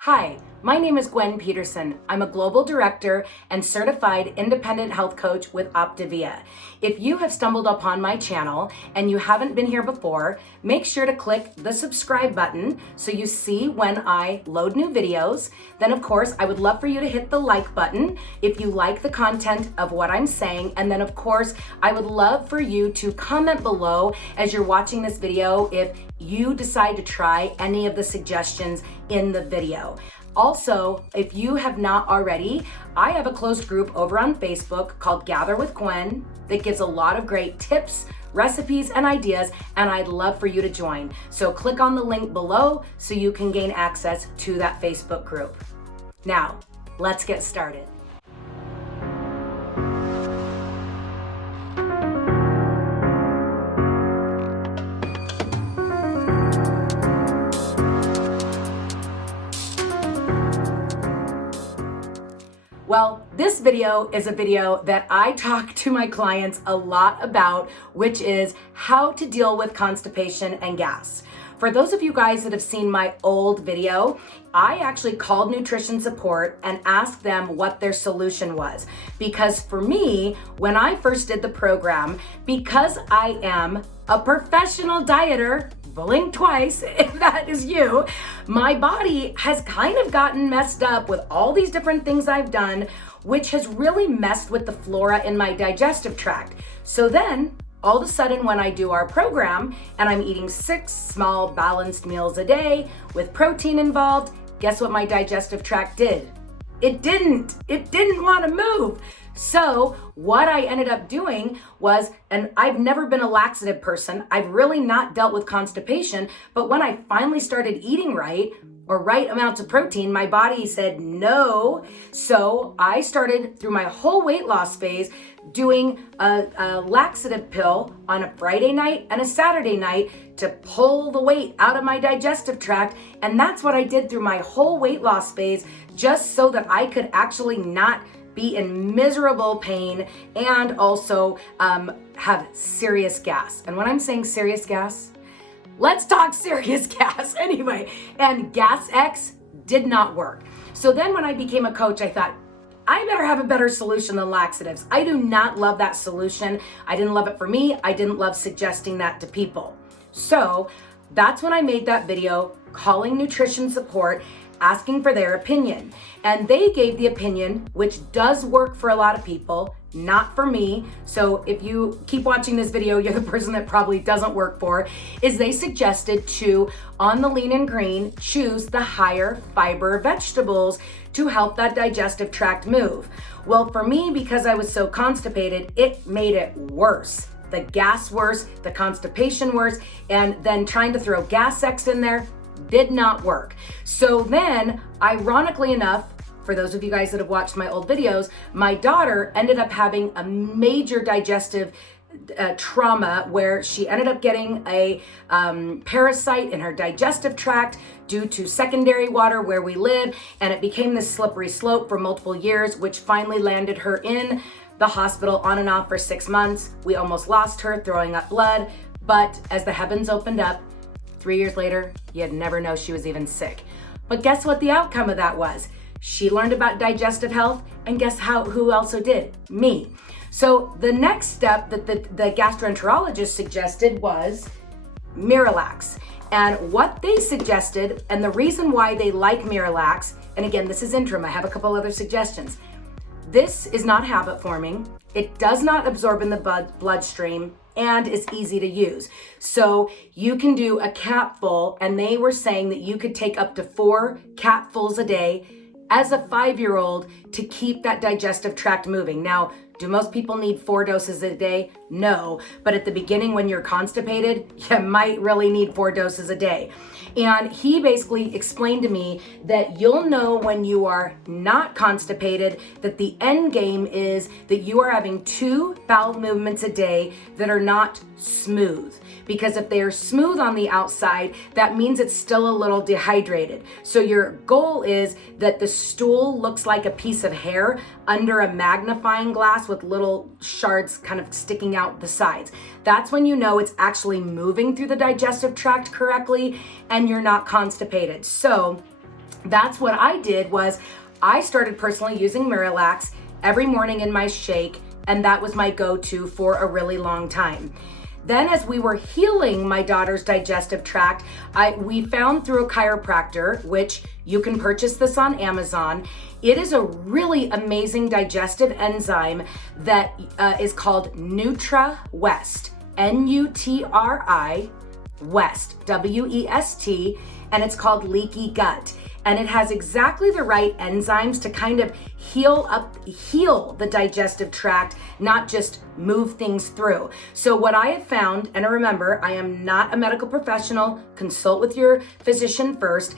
Hi, my name is Gwen Peterson. I'm a global director and certified independent health coach with Optavia. If you have stumbled upon my channel and you haven't been here before, make sure to click the subscribe button so you see when I load new videos. Then of course, I would love for you to hit the like button if you like the content of what I'm saying. And then of course, I would love for you to comment below as you're watching this video if you decide to try any of the suggestions in the video. Also, if you have not already, I have a closed group over on Facebook called Gather with Gwen that gives a lot of great tips, recipes, and ideas, and I'd love for you to join. So click on the link below so you can gain access to that Facebook group. Now, let's get started. Well, this video is a video that I talk to my clients a lot about, which is how to deal with constipation and gas. For those of you guys that have seen my old video, I actually called nutrition support and asked them what their solution was. Because for me, when I first did the program, because I am a professional dieter, blink twice if that is you, my body has kind of gotten messed up with all these different things I've done, which has really messed with the flora in my digestive tract. So then, all of a sudden when I do our program and I'm eating 6 small balanced meals a day with protein involved, guess what my digestive tract did? It didn't want to move. So what I ended up doing was, and I've never been a laxative person, I've really not dealt with constipation, but when I finally started eating right, or right amounts of protein, my body said no. So I started through my whole weight loss phase doing a laxative pill on a Friday night and a Saturday night to pull the weight out of my digestive tract. And that's what I did through my whole weight loss phase, just so that I could actually not be in miserable pain and also have serious gas. And when I'm saying serious gas, let's talk serious gas anyway. And Gas X did not work. So then when I became a coach, I thought, I better have a better solution than laxatives. I do not love that solution. I didn't love it for me. I didn't love suggesting that to people. So that's when I made that video calling nutrition support, asking for their opinion. And they gave the opinion, which does work for a lot of people, not for me. So if you keep watching this video, you're the person that probably doesn't work for, is they suggested to, on the lean and green, choose the higher fiber vegetables to help that digestive tract move. Well, for me, because I was so constipated, it made it worse. The gas worse, the constipation worse, and then trying to throw Gas X in there did not work. So then, ironically enough, for those of you guys that have watched my old videos, my daughter ended up having a major digestive trauma where she ended up getting a parasite in her digestive tract due to secondary water where we live, and it became this slippery slope for multiple years, which finally landed her in the hospital on and off for 6 months. We almost lost her, throwing up blood, but as the heavens opened up, 3 years later, you'd never know she was even sick. But guess what the outcome of that was? She learned about digestive health, and guess who also did? Me. So the next step that the gastroenterologist suggested was Miralax. And what they suggested, and the reason why they like Miralax, and again, this is interim, I have a couple other suggestions. This is not habit forming. It does not absorb in the bloodstream and is easy to use. So you can do a capful, and they were saying that you could take up to 4 capfuls a day as a 5-year-old to keep that digestive tract moving. Now, do most people need 4 doses a day? No, but at the beginning when you're constipated, you might really need 4 doses a day. And he basically explained to me that you'll know when you are not constipated, that the end game is that you are having 2 bowel movements a day that are not smooth. Because if they are smooth on the outside, that means it's still a little dehydrated. So your goal is that the stool looks like a piece of hair under a magnifying glass with little shards kind of sticking out the sides. That's when you know it's actually moving through the digestive tract correctly and you're not constipated. So that's what I did. Was I started personally using Miralax every morning in my shake, and that was my go-to for a really long time. Then as we were healing my daughter's digestive tract, we found through a chiropractor, which you can purchase this on Amazon. It is a really amazing digestive enzyme that is called NutriWest, N-U-T-R-I, West, W-E-S-T, and it's called leaky gut. And it has exactly the right enzymes to kind of heal the digestive tract, not just move things through. So what I have found, and remember, I am not a medical professional, consult with your physician first.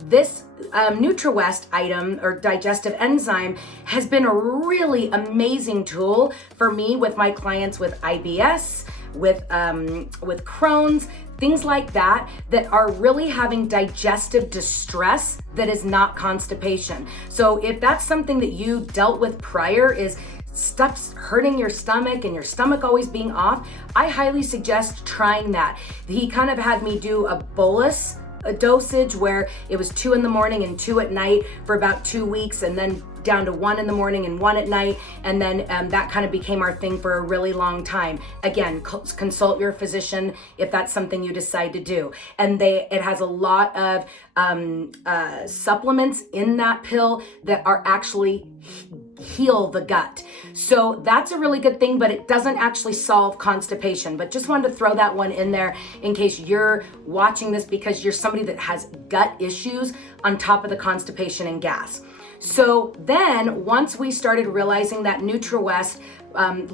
This NutriWest item or digestive enzyme has been a really amazing tool for me with my clients with IBS, with Crohn's, things like that are really having digestive distress that is not constipation. So if that's something that you dealt with prior, is stuff's hurting your stomach and your stomach always being off, I highly suggest trying that. He kind of had me do a bolus, a dosage where it was 2 in the morning and 2 at night for about 2 weeks, and then down to 1 in the morning and 1 at night. And then that kind of became our thing for a really long time. Again, consult your physician if that's something you decide to do. And it has a lot of supplements in that pill that are actually heal the gut. So that's a really good thing, but it doesn't actually solve constipation. But just wanted to throw that one in there in case you're watching this because you're somebody that has gut issues on top of the constipation and gas. So then once we started realizing that NutriWest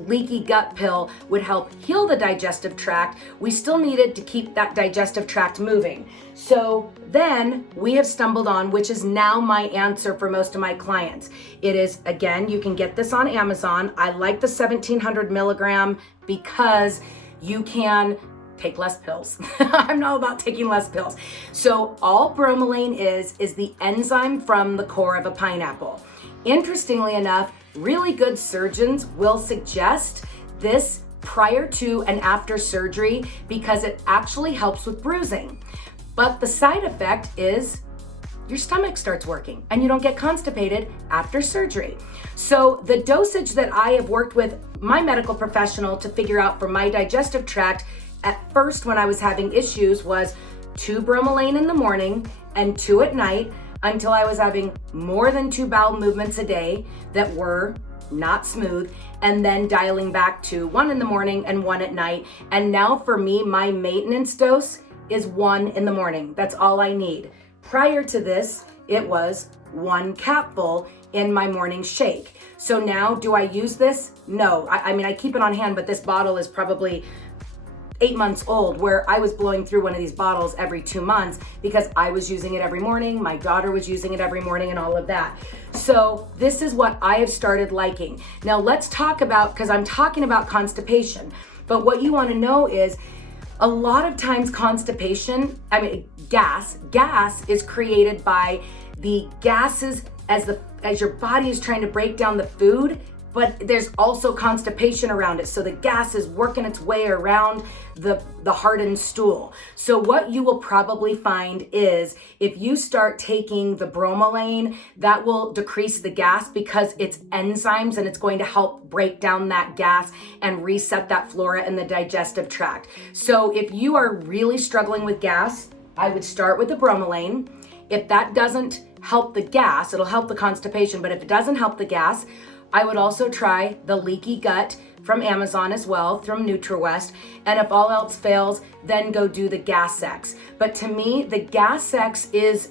leaky gut pill would help heal the digestive tract, we still needed to keep that digestive tract moving. So then we have stumbled on, which is now my answer for most of my clients. It is, again, you can get this on Amazon. I like the 1700 milligram because you can take less pills. I'm not about taking less pills. So all bromelain is the enzyme from the core of a pineapple. Interestingly enough, really good surgeons will suggest this prior to and after surgery because it actually helps with bruising. But the side effect is your stomach starts working and you don't get constipated after surgery. So the dosage that I have worked with my medical professional to figure out for my digestive tract at first when I was having issues was 2 bromelain in the morning and 2 at night until I was having more than 2 bowel movements a day that were not smooth, and then dialing back to 1 in the morning and 1 at night. And now for me, my maintenance dose is 1 in the morning. That's all I need. Prior to this, it was 1 capful in my morning shake. So now, do I use this? No. I mean, I keep it on hand, but this bottle is probably 8 months old, where I was blowing through one of these bottles every 2 months because I was using it every morning, my daughter was using it every morning, and all of that. So this is what I have started liking. Now let's talk about, because I'm talking about constipation, but what you want to know is a lot of times gas is created by the gases as your body is trying to break down the food, but there's also constipation around it. So the gas is working its way around the hardened stool. So what you will probably find is if you start taking the bromelain, that will decrease the gas because it's enzymes and it's going to help break down that gas and reset that flora in the digestive tract. So if you are really struggling with gas, I would start with the bromelain. If that doesn't help the gas, it'll help the constipation, but if it doesn't help the gas, I would also try the leaky gut from Amazon as well, from NutriWest. And if all else fails, then go do the Gas X. But to me, the Gas X is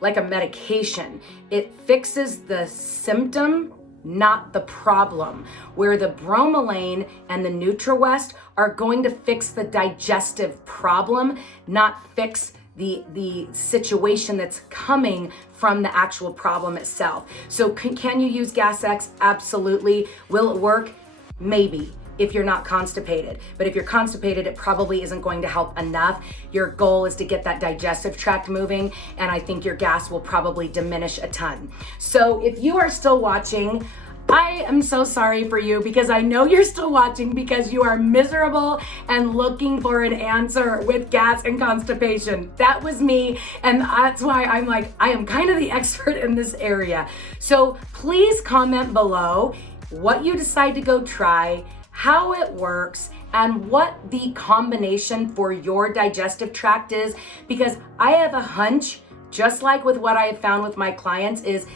like a medication. It fixes the symptom, not the problem. Where the bromelain and the NutriWest are going to fix the digestive problem, not fix the situation that's coming from the actual problem itself. So can you use Gas X? Absolutely. Will it work? Maybe, if you're not constipated. But if you're constipated, it probably isn't going to help enough. Your goal is to get that digestive tract moving, and I think your gas will probably diminish a ton. So if you are still watching, I am so sorry for you because I know you're still watching because you are miserable and looking for an answer with gas and constipation. That was me, and that's why I'm like, I am kind of the expert in this area. So please comment below what you decide to go try, how it works, and what the combination for your digestive tract is, because I have a hunch, just like with what I have found with my clients, is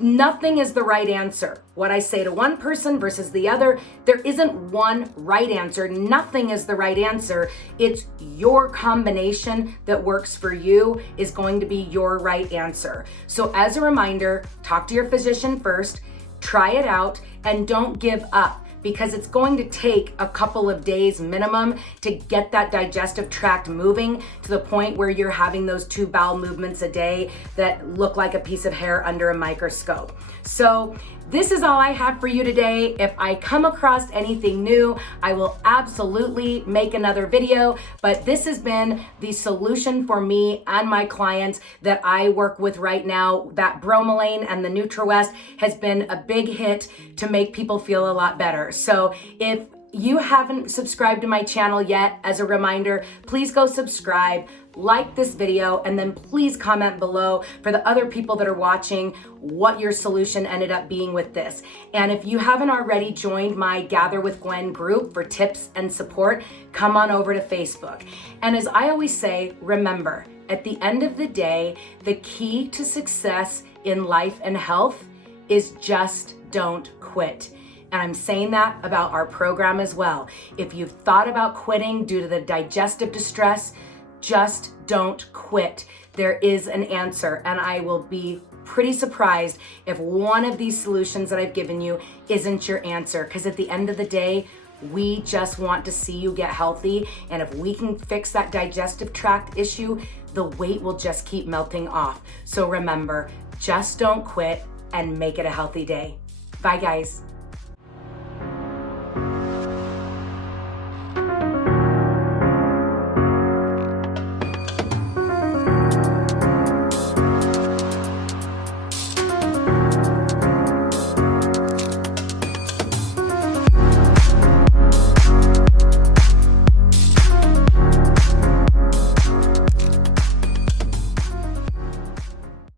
nothing is the right answer. What I say to one person versus the other, there isn't one right answer. Nothing is the right answer. It's your combination that works for you is going to be your right answer. So as a reminder, talk to your physician first, try it out, and don't give up, because it's going to take a couple of days minimum to get that digestive tract moving to the point where you're having those 2 bowel movements a day that look like a piece of hair under a microscope. So this is all I have for you today. If I come across anything new, I will absolutely make another video, but this has been the solution for me and my clients that I work with right now. That Bromelain and the NutraWest has been a big hit to make people feel a lot better. So if you haven't subscribed to my channel yet, as a reminder, please go subscribe, like this video, and then please comment below for the other people that are watching what your solution ended up being with this. And if you haven't already joined my Gather with Gwen group for tips and support, come on over to Facebook. And as I always say, remember, at the end of the day, the key to success in life and health is just don't quit. And I'm saying that about our program as well. If you've thought about quitting due to the digestive distress, just don't quit. There is an answer, and I will be pretty surprised if one of these solutions that I've given you isn't your answer, because at the end of the day, we just want to see you get healthy. And if we can fix that digestive tract issue, the weight will just keep melting off. So remember, just don't quit and make it a healthy day. Bye, guys.